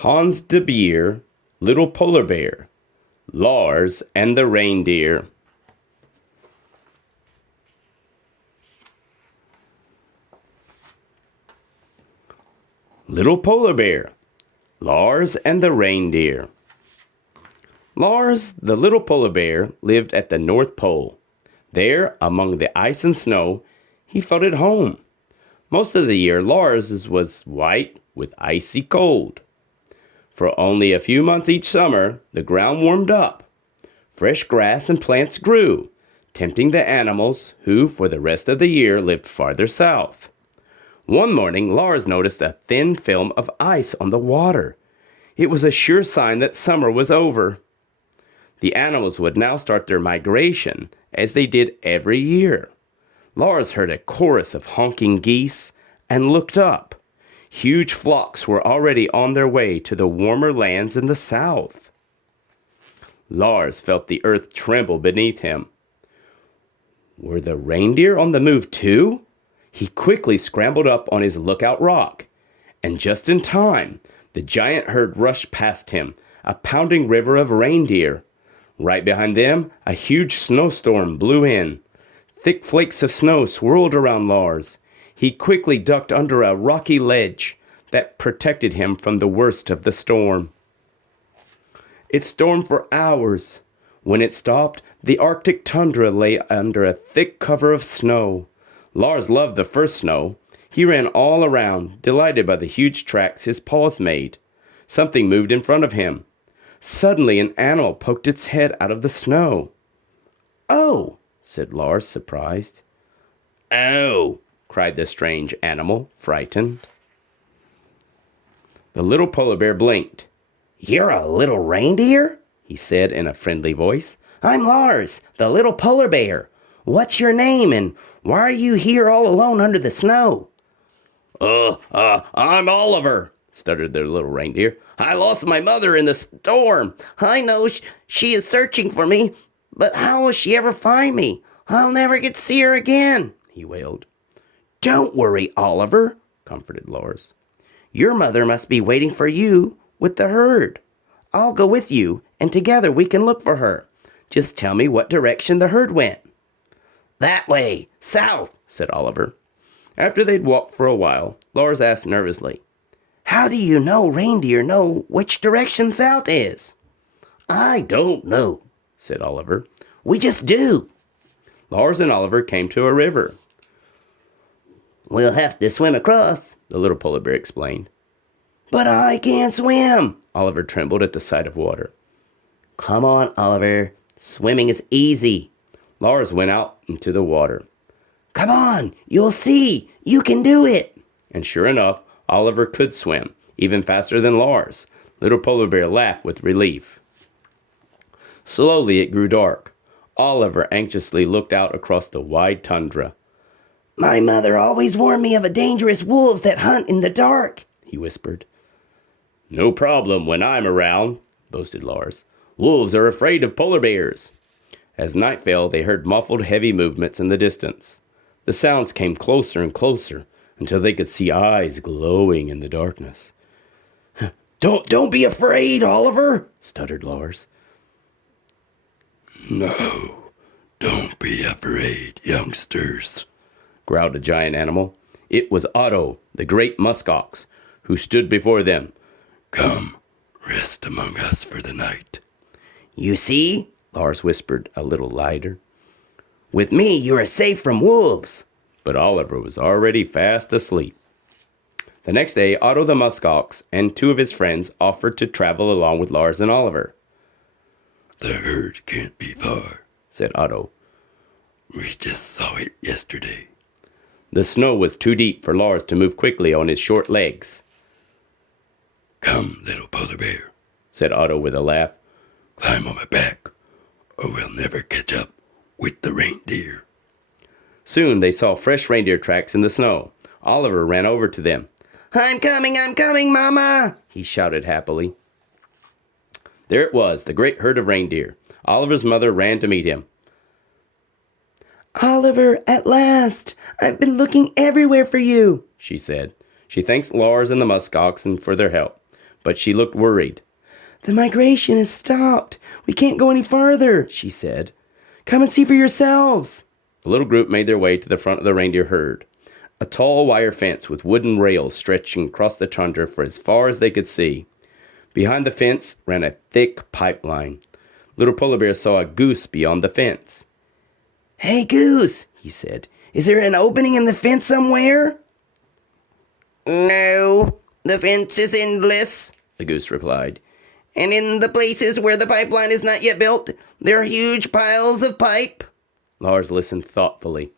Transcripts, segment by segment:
Hans de Beer, Little Polar Bear, Lars and the Reindeer. Little Polar Bear, Lars and the Reindeer. Lars, the little polar bear, lived at the North Pole. There, among the ice and snow, he felt at home. Most of the year, Lars was white with icy cold. For only a few months each summer, the ground warmed up. Fresh grass and plants grew, tempting the animals who, for the rest of the year, lived farther south. One morning, Lars noticed a thin film of ice on the water. It was a sure sign that summer was over. The animals would now start their migration, as they did every year. Lars heard a chorus of honking geese and looked up. Huge flocks were already on their way to the warmer lands in the south. Lars felt the earth tremble beneath him. Were the reindeer on the move too? He quickly scrambled up on his lookout rock. And just in time, the giant herd rushed past him, a pounding river of reindeer. Right behind them, a huge snowstorm blew in. Thick flakes of snow swirled around Lars. He quickly ducked under a rocky ledge that protected him from the worst of the storm. It stormed for hours. When it stopped, the Arctic tundra lay under a thick cover of snow. Lars loved the first snow. He ran all around, delighted by the huge tracks his paws made. Something moved in front of him. Suddenly, an animal poked its head out of the snow. "Oh!" said Lars, surprised. "Oh!" cried the strange animal, frightened. The little polar bear blinked. "You're a little reindeer?" he said in a friendly voice. "I'm Lars, the little polar bear. What's your name and why are you here all alone under the snow?" I'm Oliver," stuttered the little reindeer. "I lost my mother in the storm. I know she is searching for me, but how will she ever find me? I'll never get to see her again," he wailed. "Don't worry, Oliver," comforted Lars. "Your mother must be waiting for you with the herd. I'll go with you, and together we can look for her. Just tell me what direction the herd went." "That way, south," said Oliver. After they'd walked for a while, Lars asked nervously, "How do you know reindeer know which direction south is?" "I don't know," said Oliver. "We just do." Lars and Oliver came to a river. "We'll have to swim across," the little polar bear explained. "But I can't swim." Oliver trembled at the sight of water. "Come on, Oliver. Swimming is easy." Lars went out into the water. "Come on, you'll see. You can do it." And sure enough, Oliver could swim, even faster than Lars. Little polar bear laughed with relief. Slowly it grew dark. Oliver anxiously looked out across the wide tundra. "My mother always warned me of the dangerous wolves that hunt in the dark," he whispered. "No problem when I'm around," boasted Lars. "Wolves are afraid of polar bears." As night fell, they heard muffled, heavy movements in the distance. The sounds came closer and closer until they could see eyes glowing in the darkness. Don't be afraid, Oliver," stuttered Lars. "No, don't be afraid, youngsters," growled a giant animal. It was Otto, the great muskox, who stood before them. "Come, rest among us for the night." "You see," Lars whispered a little lighter. "With me, you are safe from wolves." But Oliver was already fast asleep. The next day, Otto the muskox and two of his friends offered to travel along with Lars and Oliver. "The herd can't be far," said Otto. "We just saw it yesterday." The snow was too deep for Lars to move quickly on his short legs. "Come, little polar bear," said Otto with a laugh. "Climb on my back, or we'll never catch up with the reindeer." Soon they saw fresh reindeer tracks in the snow. Oliver ran over to them. I'm coming, Mama!" he shouted happily. There it was, the great herd of reindeer. Oliver's mother ran to meet him. "Oliver, at last! I've been looking everywhere for you," she said. She thanked Lars and the muskoxen for their help. but she looked worried. "The migration has stopped. We can't go any farther," she said. "Come and see for yourselves." The little group made their way to the front of the reindeer herd. A tall wire fence with wooden rails stretching across the tundra for as far as they could see. Behind the fence ran a thick pipeline. Little Polar Bear saw a goose beyond the fence. "Hey, Goose," he said, "is there an opening in the fence somewhere?" "No, the fence is endless," the goose replied. "and in the places where the pipeline is not yet built, there are huge piles of pipe." Lars listened thoughtfully.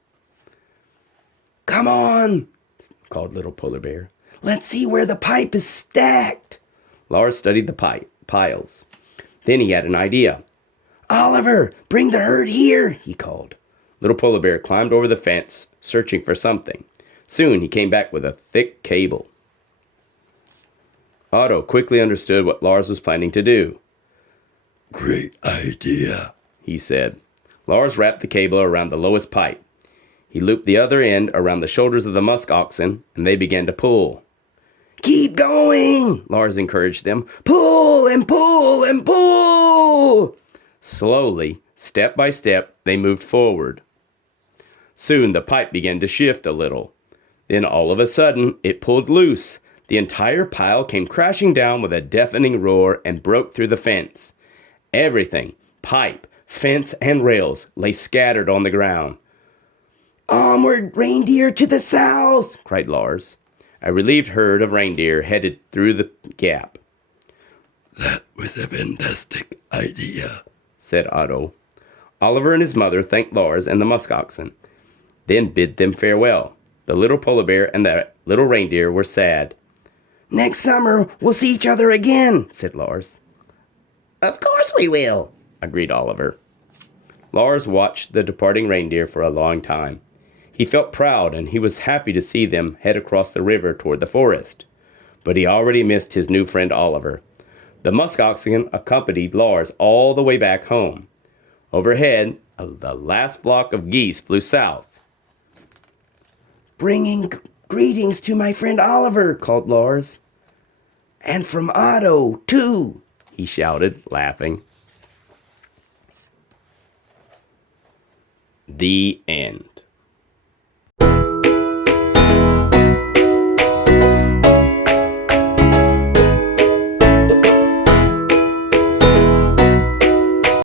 "Come on," called Little Polar Bear. "Let's see where the pipe is stacked." Lars studied the piles. Then he had an idea. "Oliver, bring the herd here," he called. Little Polar Bear climbed over the fence, searching for something. Soon he came back with a thick cable. Otto quickly understood what Lars was planning to do. Great idea, He said. Lars wrapped the cable around the lowest pipe. He looped the other end around the shoulders of the muskoxen, and they began to pull. "Keep going," Lars encouraged them. "Pull and pull and pull." Slowly, step by step, they moved forward. Soon the pipe began to shift a little. Then all of a sudden, it pulled loose. The entire pile came crashing down with a deafening roar and broke through the fence. Everything, pipe, fence, and rails, lay scattered on the ground. "Onward, reindeer, to the south!" cried Lars. A relieved herd of reindeer headed through the gap. that was a fantastic idea, Said Otto. Oliver and his mother thanked Lars and the muskoxen, then bid them farewell. The little polar bear and the little reindeer were sad. "Next summer, we'll see each other again," said Lars. "Of course we will," Agreed Oliver. Lars watched the departing reindeer for a long time. He felt proud and he was happy to see them head across the river toward the forest. But he already missed his new friend Oliver. The muskoxen accompanied Lars all the way back home. Overhead, the last flock of geese flew south. "Bringing greetings to my friend Oliver," called Lars. "And from Otto, too," he shouted, laughing. The end.